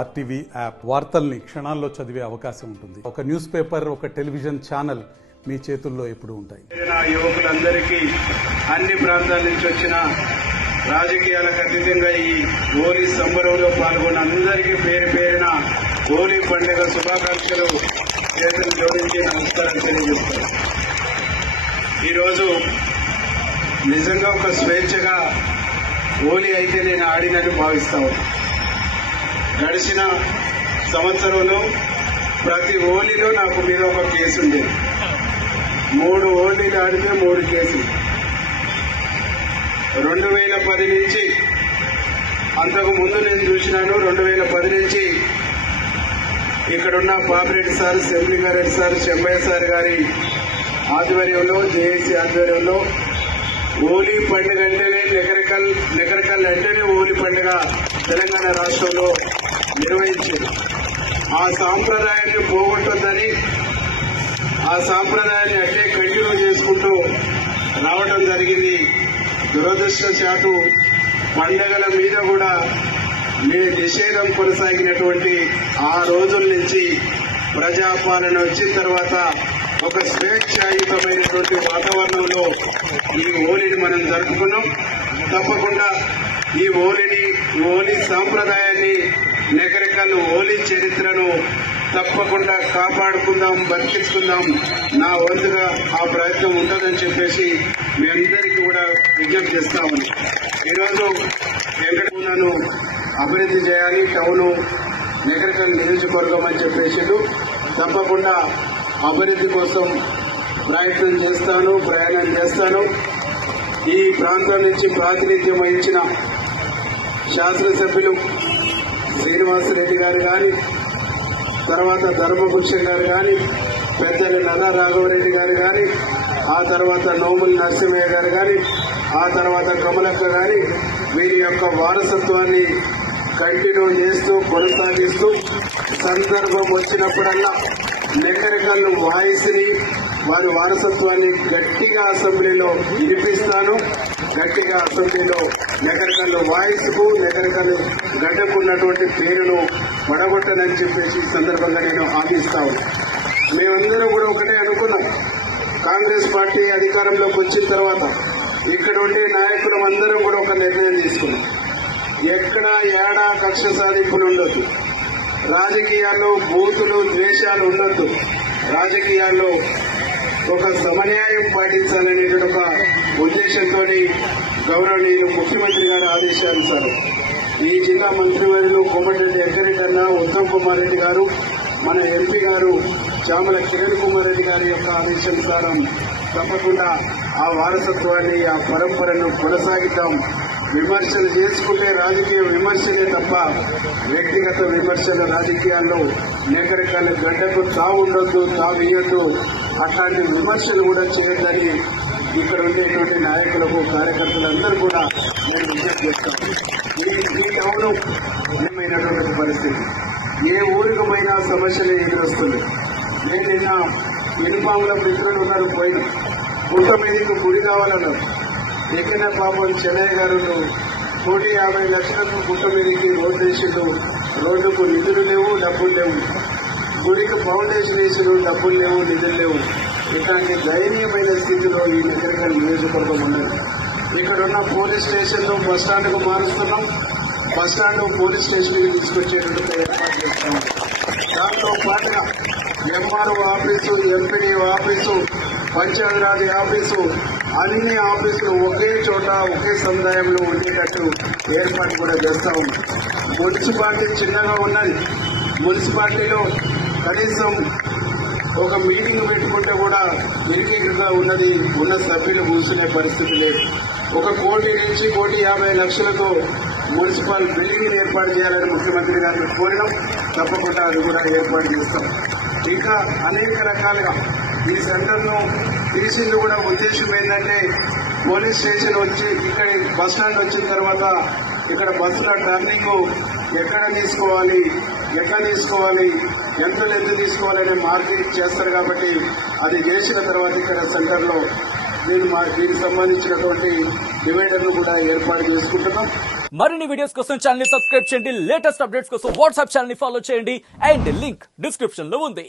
RTV app వార్తల్ని క్షణాల్లో చదివే అవకాశం ఉంటుంది. ఒక న్యూస్ పేపర్, ఒక టెలివిజన్ ఛానల్ మీ చేతుల్లో ఎప్పుడూ ఉంటాయి. యువకులందరికీ అన్ని ప్రాంతాల నుంచి వచ్చిన రాజకీయాలకు అతీతంగా ఈ హోలీ సంబరంలో పాల్గొన్న అందరికీ పేరు పేరున హోలీ పండుగ శుభాకాంక్షలు చేతులు జోడించి నమస్కారం తెలియజేస్తారు. ఈరోజు నిజంగా ఒక స్వేచ్ఛగా హోలీ అయితే నేను ఆడినట్టు భావిస్తాను. గడిచిన సంవత్సరంలో ప్రతి హోలీలో నాకు మీద ఒక కేసు ఉండేది. 3 హోలీలు ఆడితే 3 కేసులు. 2010 నుంచి అంతకు ముందు నేను చూసినాను. 2010 నుంచి ఇక్కడున్న పాపిరెడ్డి సార్, సెంబ్లింగారెడ్డి సార్, చెంబయ్య సార్ గారి ఆధ్వర్యంలో, జేఏసీ ఆధ్వర్యంలో హోలీ పండుగ అంటేనే నెకరకల్ అంటేనే హోలీ పండుగ తెలంగాణ రాష్ట్రంలో నిర్వహించింది. ఆ సాంప్రదాయాన్ని పోగొట్టొద్దని, ఆ సాంప్రదాయాన్ని అట్లే కంటిన్యూ చేసుకుంటూ రావడం జరిగింది. దురదృష్టవశాత్తు పండుగల మీద కూడా నిషేధం కొనసాగినటువంటి ఆ రోజుల నుంచి ప్రజాపాలన వచ్చిన తర్వాత ఒక స్వేచ్ఛాయుతమైనటువంటి వాతావరణంలో ఈ హోలీని మనం జరుపుకున్నాం. తప్పకుండా ఈ హోలీ సాంప్రదాయాన్ని, నెకరికల్ హోలీ చరిత్రను తప్పకుండా కాపాడుకుందాం, బతికించుకుందాం. నా వంతుగా ఆ ప్రయత్నం ఉంటుందని చెప్పేసి మీ అందరికీ కూడా విజ్ఞప్తి చేస్తాము. ఈరోజు వెంకటరమణను అభివృద్ధి చేయాలి, టౌన్ నెకరికల్ నియోజకవర్గం అని చెప్పేసి తప్పకుండా అభివృద్ధి కోసం ప్రయత్నం చేస్తాను, ప్రయాణం చేస్తాను. ఈ ప్రాంతం నుంచి ప్రాతినిధ్యం వహించిన శాసనసభ్యులు శ్రీనివాసరెడ్డి గారు కానీ, తర్వాత ధర్మభూషణ్ గారు కానీ, పెద్దలు నల్ల రాఘవరెడ్డి గారు కానీ, ఆ తర్వాత నోముల నరసింహయ్య గారు కానీ, ఆ తర్వాత కమలక్క గారి వీరి యొక్క వారసత్వాన్ని కంటిన్యూ చేస్తూ కొనసాగిస్తూ సందర్భం వచ్చినప్పుడల్లా నెకరికల్ వాయిస్ ని, వారి వారసత్వాన్ని గట్టిగా అసెంబ్లీలో వినిపిస్తాను. గట్టిగా అసెంబ్లీలో నెకరికల్ వాయిస్ కు, నెకరికల్ గడ్డకు ఉన్నటువంటి పేరును పడగొట్టనని చెప్పేసి ఈ సందర్భంగా నేను హామీస్తాను. మేమందరం కూడా ఒకటే అనుకున్నాం. కాంగ్రెస్ పార్టీ అధికారంలోకి వచ్చిన తర్వాత ఇక్కడ ఉండే నాయకులం అందరం కూడా ఒక నిర్ణయం తీసుకున్నాం. ఎక్కడ ఏడా కక్ష సాధింపులు ఉండొద్దు, రాజకీయాల్లో బూతులు, ద్వేషాలు ఉండొద్దు, రాజకీయాల్లో ఒక సమన్యాయం పాటించాలనే ఒక ఉద్దేశంతో గౌరవనీయులు ముఖ్యమంత్రి గారి ఆదేశానుసారం ఈ జిల్లా మంత్రివర్యులు కోమటిరెడ్డి వెంకరెడ్డి అన్న, ఉత్తమ్ కుమార్ రెడ్డి గారు, మన ఎంపీ గారు చామల కిరణ్ కుమార్ రెడ్డి గారి యొక్క ఆదేశానుసారం తప్పకుండా ఆ వారసత్వాన్ని, ఆ పరంపరను కొనసాగిద్దాం. విమర్శలు చేసుకుంటే రాజకీయ విమర్శలే తప్ప వ్యక్తిగత విమర్శల రాజకీయాల్లో నెకరికల్ గడ్డకు తావుండొద్దు, తావియొద్దు. అట్లాంటి విమర్శలు కూడా చేయొద్దని ఇక్కడ ఉండేటువంటి నాయకులకు, కార్యకర్తలందరూ కూడా నేను విజ్ఞప్తి చేస్తాను. ఈ టౌన్ ఏమైనటువంటి పరిస్థితి, ఏ ఊరికి పోయినా సమస్యలు ఎదురొస్తుంది. నేను నిన్న ఇనుపాముల మిత్రులు ఉన్నారు, పోయినా గుట్ట మీదకి గుడి కావాలన్నారు. ఎక్కిన పాపం చెన్నయ్య గారు 150 లక్షలకు గుట్ట మీదకి రోడ్డు వేసిండు. రోడ్డుకు నిధులు లేవు, డబ్బులు లేవు. గుడికి ఫౌండేషన్ వేసిన డబ్బులు లేవు, నిధులు లేవు. ఇట్లాంటి దయనీయమైన స్థితిలో ఈ నెకరికల్ నియోజకవర్గం ఉన్నది. ఇక్కడున్న పోలీస్ స్టేషన్ లో బస్టాండ్కు మారుస్తున్నాం. బస్టాండ్ పోలీస్ స్టేషన్ కి తీసుకొచ్చేటట్టు ఏర్పాటు చేస్తాం. దాంతో పాటుగా MRO office, MPD office, Panchayati Raj office, అన్ని ఆఫీసులు ఒకే చోట, ఒకే సముదాయంలో ఉండేటట్టు ఏర్పాటు కూడా చేస్తా ఉంది. మున్సిపాలిటీ చిన్నగా ఉన్నది. మున్సిపాలిటీలో కనీసం ఒక మీటింగ్ పెట్టుకుంటే కూడా ఇరికేట్గా ఉన్నది. ఉన్న సభ్యులు కూర్చునే పరిస్థితి లేదు. 1 కోటి నుంచి 1,50 లక్షలతో మున్సిపల్ బిల్డింగ్ ఏర్పాటు చేయాలని ముఖ్యమంత్రి గారిని కోరినాం. తప్పకుండా అది కూడా ఏర్పాటు చేస్తాం. ఇంకా అనేక రకాలుగా ఈ సెంటర్ను తీసింది కూడా ఉద్దేశం ఏంటంటే, పోలీస్ స్టేషన్ వచ్చి ఇక్కడ బస్టాండ్ వచ్చిన తర్వాత ఇక్కడ బస్సుల టర్నింగ్ ఎక్కడ తీసుకోవాలి, ఎంత లెంత్ తీసుకోవాలనే మార్కింగ్ చేస్తారు. కాబట్టి అది చేసిన తర్వాత ఇక్కడ సెంటర్లో దీనికి సంబంధించినటువంటి డివైడర్లు కూడా ఏర్పాటు చేసుకుంటున్నాం. మరిన్ని వీడియోస్ కోసం ఛానల్ ని సబ్స్క్రైబ్ చేయండి, లేటెస్ట్ అప్డేట్స్ కోసం వాట్సాప్ ఛానల్ ని ఫాలో చేయండి అండ్ లింక్ డిస్క్రిప్షన్ లో ఉంది.